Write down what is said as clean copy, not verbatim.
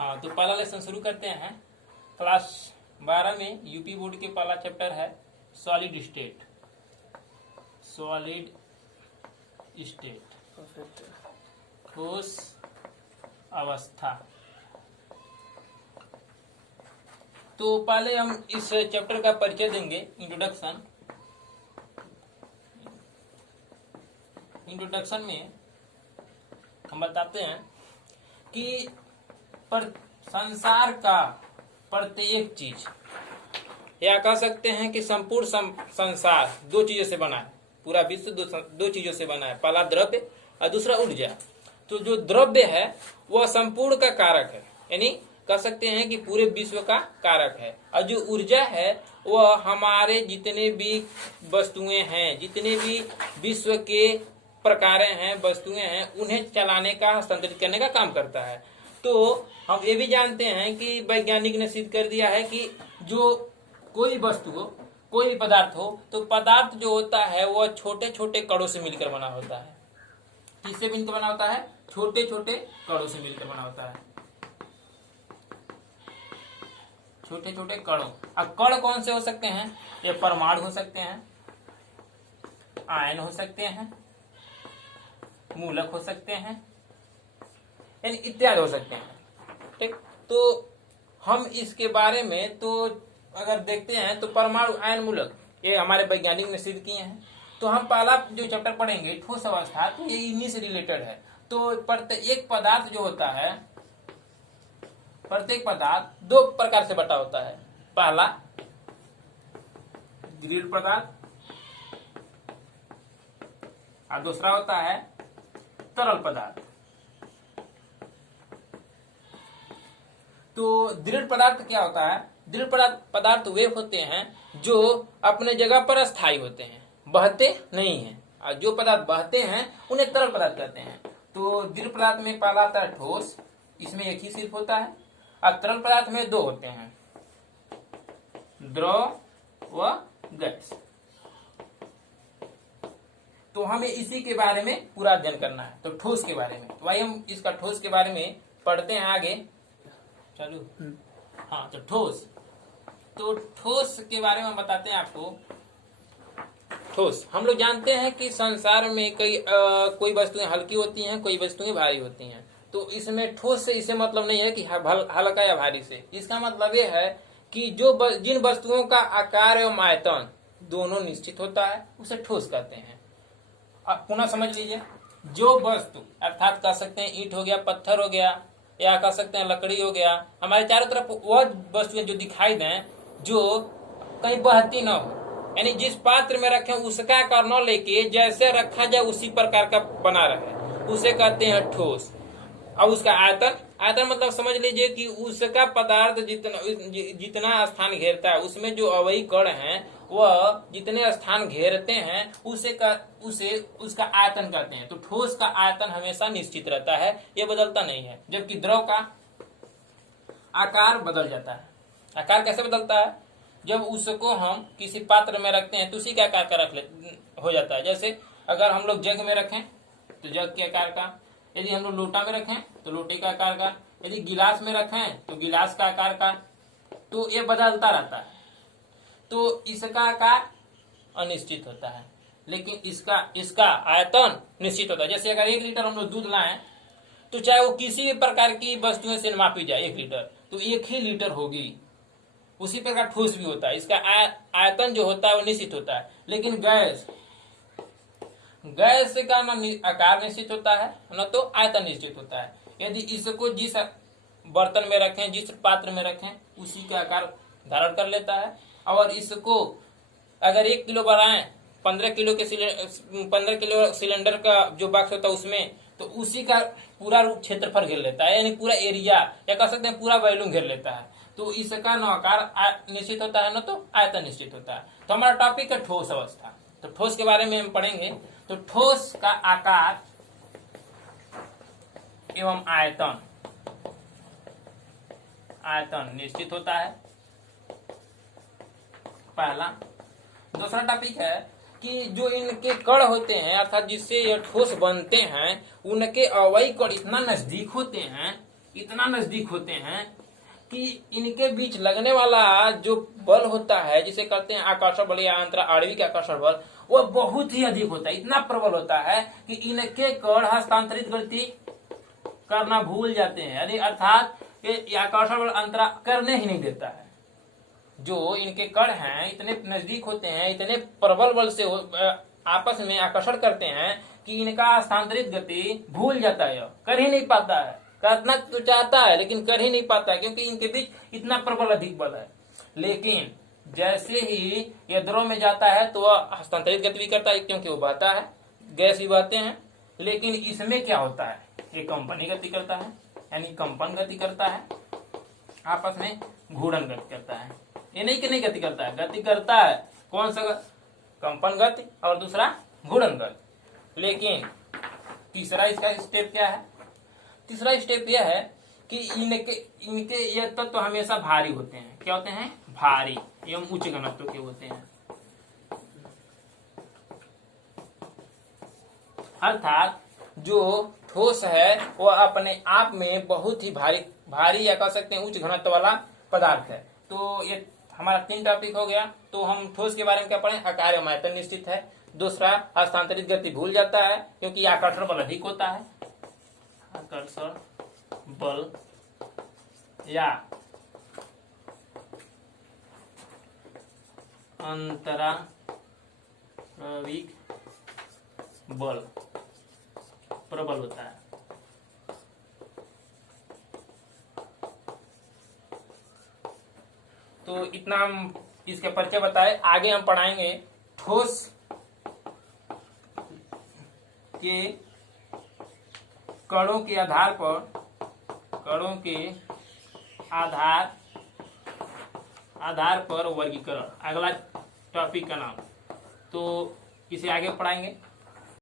हाँ, तो पहला लेसन शुरू करते हैं। क्लास 12 में यूपी बोर्ड के पहला चैप्टर है सॉलिड स्टेट। सॉलिड स्टेट, ठोस अवस्था। तो पहले हम इस चैप्टर का परिचय देंगे, इंट्रोडक्शन। इंट्रोडक्शन में हम बताते हैं कि संसार का प्रत्येक चीज, या कह सकते हैं कि संपूर्ण संसार दो चीजों से बना है। पूरा विश्व दो चीजों से बना है, पहला द्रव्य और दूसरा ऊर्जा। तो जो द्रव्य है वह संपूर्ण का कारक है, यानी कह सकते हैं कि पूरे विश्व का कारक है। और जो ऊर्जा है वह हमारे जितने भी वस्तुएं हैं, जितने भी विश्व के प्रकारें हैं, वस्तुएं हैं, उन्हें चलाने का, हस्तांतरित करने का काम करता है। तो हम ये भी जानते हैं कि वैज्ञानिक ने सिद्ध कर दिया है कि जो कोई वस्तु हो, कोई भी पदार्थ हो, तो पदार्थ जो होता है वह छोटे छोटे कणों से मिलकर बना होता है। किससे मिलकर बना होता है? छोटे छोटे कणों से मिलकर बना होता है, छोटे छोटे कणों। अब कण कौन से हो सकते हैं? ये परमाणु हो सकते हैं, आयन हो सकते हैं, मूलक हो सकते हैं, यानी इत्यादि हो सकते हैं। ठीक, तो हम इसके बारे में तो अगर देखते हैं तो परमाणु, आयन, मूलक, ये हमारे वैज्ञानिक ने सिद्ध किए हैं। तो हम पहला जो चैप्टर पढ़ेंगे ठोस अवस्था, तो ये इन्हीं से रिलेटेड है। तो प्रत्येक पदार्थ जो होता है, प्रत्येक पदार्थ दो प्रकार से बटा होता है। पहला दृढ़ पदार्थ और दूसरा होता है तरल पदार्थ। तो दृढ़ पदार्थ क्या होता है? दृढ़ पदार्थ वे होते हैं जो अपने जगह पर स्थायी होते हैं, बहते नहीं हैं। और जो पदार्थ बहते हैं उन्हें तरल पदार्थ कहते हैं। तो दृढ़ पदार्थ में पहला आता है ठोस, इसमें एक ही सिर्फ होता है। और तरल पदार्थ में दो होते हैं, द्रव व गैस। तो हमें इसी के बारे में पूरा अध्ययन करना है, तो ठोस के बारे में। तो भाई हम इसका ठोस के बारे में पढ़ते हैं आगे। चलो, हाँ, तो ठोस, तो ठोस के बारे में बताते हैं आपको। ठोस, हम लोग जानते हैं कि संसार में कोई वस्तुएं हल्की होती हैं, कोई वस्तुएं भारी होती हैं। तो इसमें ठोस से इसे मतलब नहीं है कि हल्का या भारी से। इसका मतलब ये है कि जिन वस्तुओं का आकार एवं आयतन दोनों निश्चित होता है उसे ठोस कहते हैं। अब पुनः समझ लीजिए, जो वस्तु अर्थात कह सकते हैं ईंट हो गया, पत्थर हो गया, या कह सकते हैं लकड़ी हो गया, हमारे चारों तरफ वह वस्तुएं जो दिखाई दें जो कहीं बहती न हो, यानी जिस पात्र में रखें उसका आकार न लेके जैसे रखा जाए उसी प्रकार का बना रहे, उसे कहते हैं ठोस। अब उसका आयतन, आयतन मतलब समझ लीजिए कि उसका पदार्थ जितना स्थान घेरता है, उसमें जो अवयवी कण हैं वह जितने स्थान घेरते हैं उसका आयतन कहते हैं। तो ठोस का आयतन हमेशा निश्चित रहता है, यह बदलता नहीं है। जबकि द्रव का आकार बदल जाता है। आकार कैसे बदलता है? जब उसको हम किसी पात्र में रखते हैं तो उसी के आकार का हो जाता है। जैसे अगर हम लोग जग में रखें तो जग के आकार का, यदि हम लोग लोटा में रखें तो लोटे का आकार का, यदि गिलास में रखें तो गिलास का आकार का। तो ये बदलता रहता है। तो इसका आकार अनिश्चित होता है, लेकिन इसका आयतन निश्चित होता है। जैसे अगर 1 लीटर हम लोग दूध लाएं तो चाहे वो किसी भी प्रकार की वस्तुओं से मापी जाए 1 लीटर, तो 1 ही लीटर होगी। उसी प्रकार ठोस भी होता है, इसका आयतन जो होता है वो निश्चित होता है। लेकिन गैस का न आकार निश्चित होता है न तो आयतन निश्चित होता है। यदि इसको जिस बर्तन में रखें, जिस पात्र में रखें, उसी का आकार धारण कर लेता है। और इसको अगर 1 किलो बढ़ाएं 15 किलो सिलेंडर का जो बॉक्स होता है उसमें, तो उसी का पूरा रूप क्षेत्रफल घेर लेता है, यानी पूरा एरिया, या कह सकते हैं पूरा वॉल्यूम घेर लेता है। तो इसका न आकार निश्चित होता है न तो आयतन निश्चित होता है। तो हमारा टॉपिक है ठोस अवस्था। तो ठोस के बारे में हम पढ़ेंगे। तो ठोस का आकार एवं आयतन निश्चित होता है, पहला। दूसरा टॉपिक है कि जो इनके कण होते हैं, अर्थात जिससे ये ठोस बनते हैं, उनके अवयवी कण इतना नजदीक होते हैं इतना नजदीक होते हैं कि इनके बीच लगने वाला जो बल होता है, जिसे कहते हैं आकर्षण बल या अंतरा आणविक आकर्षण बल, वो बहुत ही अधिक होता है, इतना प्रबल होता है कि इनके कण हस्तांतरित गति करना भूल जाते हैं, यानी अर्थात ये आकर्षण बल अंतरा करने ही नहीं देता है। जो इनके कण हैं इतने नजदीक होते हैं, इतने प्रबल बल से आपस में आकर्षण करते हैं कि इनका हस्तांतरित गति भूल जाता है, कर ही नहीं पाता है। करना तो चाहता है लेकिन कर ही नहीं पाता है, क्योंकि इनके बीच इतना प्रबल अधिक बल है। लेकिन जैसे ही यह द्रव में जाता है तो वह हस्तांतरित गति भी करता है, क्योंकि वो बहता है, गैस भी बहते हैं। लेकिन इसमें क्या होता है, ये कंपनी गति करता है, यानी कंपन गति करता है, आपस में घूर्णन गति करता है। ये नहीं कि नहीं गति करता है, गति करता है। कौन सा? कंपन गति और दूसरा घूर्णन गति। लेकिन तीसरा इसका स्टेप क्या है? तीसरा स्टेप यह है कि इनके ये तत्व हमेशा भारी होते हैं। क्या होते हैं? भारी एवं उच्च घनत्व के होते हैं। अर्थात जो ठोस है वह अपने आप में बहुत ही भारी या कह सकते हैं उच्च घनत्व वाला पदार्थ है। तो ये हमारा 3 टॉपिक हो गया। तो हम ठोस के बारे में क्या पढ़े? आकार एवं आयतन निश्चित है। दूसरा, हस्तांतरित गति भूल जाता है क्योंकि आकर्षण बल अधिक होता है। आकर्षण बल या अंतराणविक बल प्रबल होता है। तो इतना हम इसके परिचय बताए। आगे हम पढ़ाएंगे ठोस के कणों के आधार पर वर्गीकरण, अगला टॉपिक का नाम। तो इसे आगे पढ़ाएंगे।